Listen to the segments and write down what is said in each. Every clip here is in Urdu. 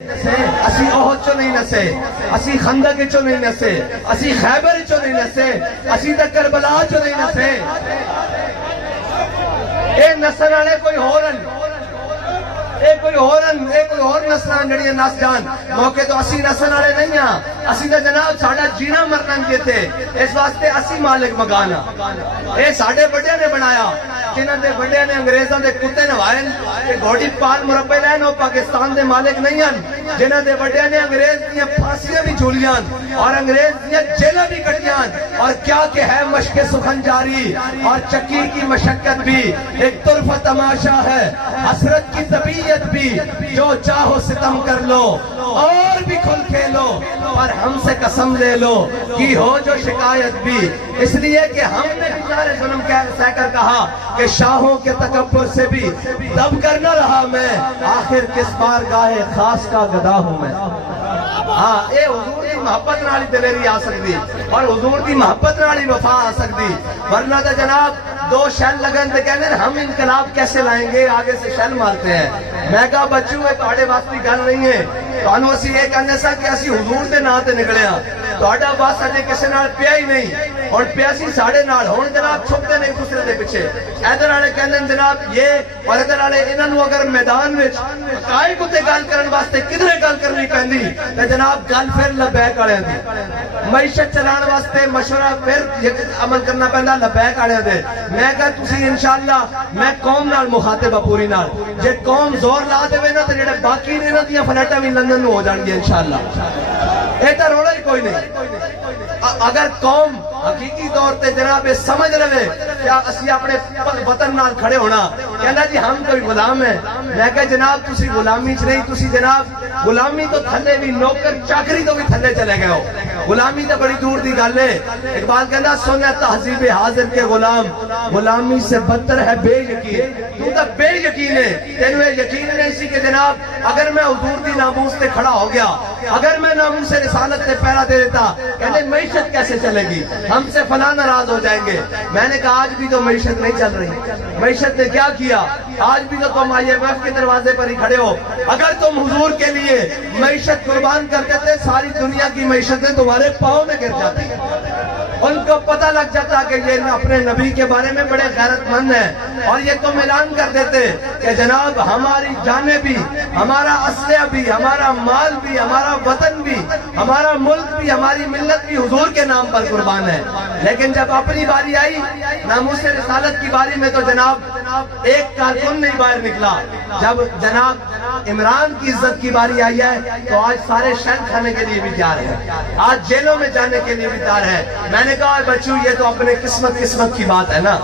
اسی احد چو نہیں نسے، اسی خندق چو نہیں نسے، اسی خیبر چو نہیں نسے، اسی تا کربلا چو نہیں نسے۔ اے نسل آنے کوئی اور نسلان جڑی نس جان موقع تو اسی نسل آنے نہیں ہاں، اسی تا جناب ساڑھا جینا مرنا کیے تھے، اس واسطے اسی مالک مگانا۔ اے ساڑھے بڑے نے بنایا جنہاں دے بڑے نے انگریزاں دے کتے نوائن کہ گھوڑی پال مربع لین وہ پاکستان دے مالک نہیں ہیں، جنہاں دے بڑے نے انگریز دیا پھانسیاں بھی جھولیاں اور انگریز دیا جیلہ بھی کٹیاں، اور کیا کہ ہے مشق سخن جاری اور چکی کی مشقت بھی ایک طرف تماشا ہے، حسرت کی طبیعت بھی جو چاہو ستم کر لو اور بھی کھل کھیلو پر ہم سے قسم لے لو کی ہو جو شکایت بھی، اس لیے کہ ہم نے بیچارے ظلم سہ کر کہا کہ شاہوں کے تکبر سے بھی دب کر نہ رہا میں، آخر کس بارگاہ خاص کا گدا ہوں میں۔ ہاں اے حضور دی محبت نالی دلیری آ سکتی اور حضور دی محبت نالی وفا آ سکتی، ورنہ تو جناب دو شیل لگن دے کہنے ہم انقلاب کیسے لائیں گے، آگے سے شیل مارتے ہیں۔ میں کہا بچوں ہے توڑے واسطی گل نہیں ہے، تو انہوں اسی یہ کہنے سا کہ اسی حضور دے نا تے نکلے ہیں، توڑا باس اجے کسے نال پیا ہی نہیں اور پیاسی ساڑھے نال ہون جناب چھپتے نہیں دوسرے دے پچھے۔ ایدر آنے کہنے جناب یہ اور ایدر آنے انہوں اگر میدان وچ کائی کتے گل کرن واسطے کدھرے گل کرنی پہندی تو جناب گل پھر لبیک آڑے دی، معیشت چلان واسطے مشورہ پھر عمل کرنا پہندا لبیک آڑے دے۔ میں کہا تسی انشاءاللہ میں قوم نال مخاطبہ پوری نال جے قوم زور لا دے وے نا تو جڑے باقی نے نا دیا فلیٹا بھی لندن ہو جان گے انشاءاللہ، ایتا روڑا ہی کوئی نہیں۔ اگر قوم حقیقی طور تے جناب سمجھ رہے کیا اسی اپنے وطن نال کھڑے ہونا، کہنا جی ہم کوئی غلام ہیں، میں کہا جناب تسی غلامی چ نہیں، تسی جناب غلامی تو تھلے بھی نوکر چاکری تو بھی تھلے چلے گئے ہو، غلامی تو بڑی دور دی گل ہے۔ اقبال کہنا سونا تہذیب حاضر کے غلام، غلامی سے بدتر ہے بے یقین، تو تا بے یقین ہے، تینوں یقین نہیں سی کہ جناب اگر میں حضور دی ناموس تے کھڑا ہو گیا، اگر میں ناموس رسالت تے پہرا دے دیتا، کہنے معیشت کیسے چلے گی، ہم سے فلاں ناراض ہو جائیں گے۔ میں نے کہا آج بھی تو معیشت نہیں چل رہی، معیشت نے کیا کیا، آج بھی تو تم IMF کے دروازے پر ہی کھڑے ہو، اگر تم حضور کے لیے معیشت قربان کرتے تھے ساری دنیا کی معیشتیں تمہارے پاؤں میں گر جاتی، ان کو پتہ لگ جاتا کہ یہ اپنے نبی کے بارے میں بڑے غیرت مند ہیں، اور یہ تم اعلان کر دیتے کہ جناب ہماری جانیں بھی، ہمارا اسلحہ بھی، ہمارا مال بھی، ہمارا وطن بھی، ہمارا ملک بھی، ہماری ملت بھی حضور کے نام پر قربان ہے۔ لیکن جب اپنی باری آئی ناموس رسالت کی باری میں تو جناب ایک کارکن نہیں باہر نکلا، جب جناب عمران کی عزت کی باری آئی ہے تو آج سارے شہر کھانے کے لیے بھی تیار ہے، آج جیلوں میں جانے کے لیے بھی تیار ہے۔ میں نے کہا بچوں یہ تو اپنے قسمت کی بات ہے نا،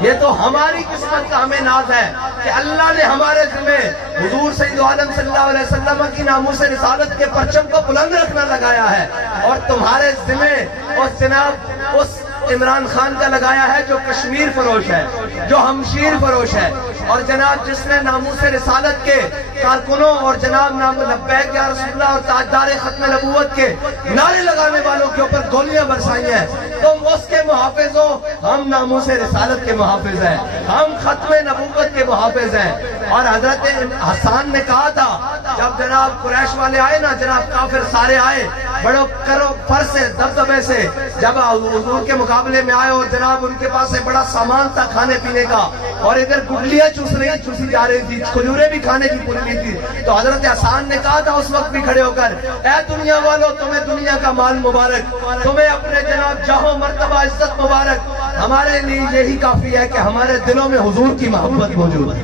یہ تو ہماری قسمت کا ہمیں ناز ہے کہ اللہ نے ہمارے ذمہ حضور سید عالم صلی اللہ علیہ وسلم کی ناموس رسالت کے پرچم کو بلند رکھنا لگایا ہے، اور تمہارے ذمہ اس جناب اس عمران خان کا لگایا ہے جو کشمیر فروش ہے، جو ہمشیر فروش ہے، اور جناب جس نے ناموس رسالت کے کارکنوں اور جناب نام لبیک یا رسول اللہ اور تاجدار ختم نبوت کے نعرے لگانے والوں کے اوپر گولیاں برسائی ہیں، تم اس کے محافظ ہو، ہم ناموس رسالت کے محافظ ہیں، ہم ختم نبوت کے محافظ ہیں۔ اور حضرت حسان نے کہا تھا جب جناب قریش والے آئے نا، جناب کافر سارے آئے بڑو کرو فر سے دبدبے سے، جب حضور کے مقابلے میں آئے اور جناب ان کے پاس بڑا سامان تھا کھانے پینے کا، اور ادھر گٹلیاں چوسی جا رہی تھی، کھجوریں بھی کھانے کی پوری تھی، تو حضرت حسان نے کہا تھا اس وقت بھی کھڑے ہو کر، اے دنیا والو تمہیں دنیا کا مال مبارک، تمہیں اپنے جناب جاہو مرتبہ عزت مبارک، ہمارے لیے یہی کافی ہے کہ ہمارے دلوں میں حضور کی محبت موجود ہے۔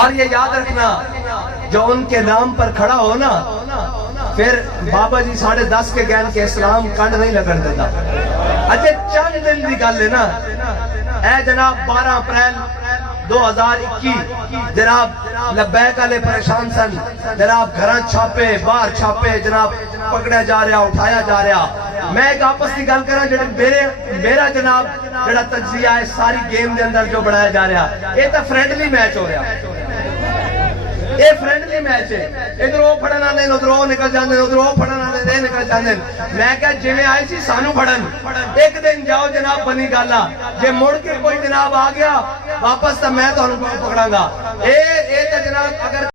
اور یہ یاد رکھنا جو ان کے نام پر کھڑا ہو نا، پھر بابا جی 10:30 کے گین کے اسلام کنڈ نہیں لگن دیتا، اچھے چند دن دی گل ہے نا، اے جناب 12 اپریل 2021 جناب لبیک والے پریشان سن، جناب گھراں چھاپے باہر چھاپے، جناب پکڑا جا رہا اٹھایا جا رہا۔ میں ایک آپس کی گل کرنا میرا جناب جڑا تجزیہ ہے ساری گیم دے اندر جو بڑھایا جا رہا، یہ تو فرینڈلی میچ ہو رہا، یہ فرینڈلی میچ ہے، ادھر وہ پھڑن والے ادھر وہ نکل جاندے، ادھر وہ پھڑن والے نکل جاندے۔ میں کہا جویں آئے سی سانو پھڑن، ایک دن جاؤ جناب بنی گالا، جے مڑ کے کوئی جناب آ گیا واپس تو میں تانوں پکڑاں گا۔ اے تے جناب اگر